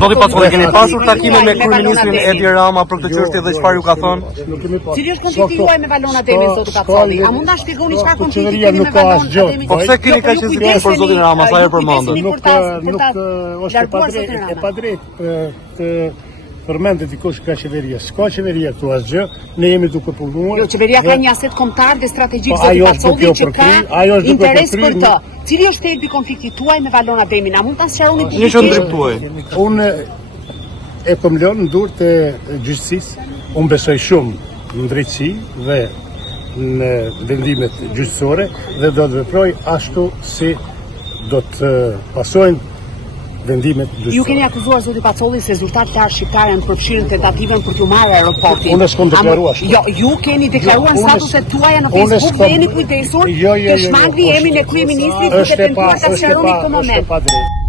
Zoti Pacolli, keni pasur takime me kryeministrin Edi Rama për këtë çështje dhe çfarë ju ka thënë? Cili është konflikti juaj me Valona Demi, zoti Pacolli? A mund ta shpjegoni çfarë konflikti keni me Valona Demi? Po pse keni kaq hezitim për zotin Rama, sa herë përmendën? Nuk është e padrejtë të përmendet dikush ka qeveria. S'ka qeveria këtu asgjë, ne jemi duke punuar. Jo, qeveria ka një aset kombëtar dhe strategjik zoti Pacolli që ka interes për të. Cili është thelbi i konfliktit tuaj me Valona Demi? Na mund ta sqaroni Një qendrim tuaj. Unë e kom lënë në dorë të gjyqësisë. Unë besoj shumë në drejtësi dhe në vendimet gjyqësore dhe do të veproj ashtu si do të pasojnë vendimet gjyqësore. Ju keni akuzuar zoti Pacolli se zyrtarët lartë shqiptarë janë përfshirë në tentativën për t'ju marrë aeroportin. Unë s'kam deklaruar. Jo, ju keni deklaruar statuset tuaja në Facebook dhe jeni kujdesur të shmangni emrin e kryeministrit duke tentuar ta sqaroni këtë moment.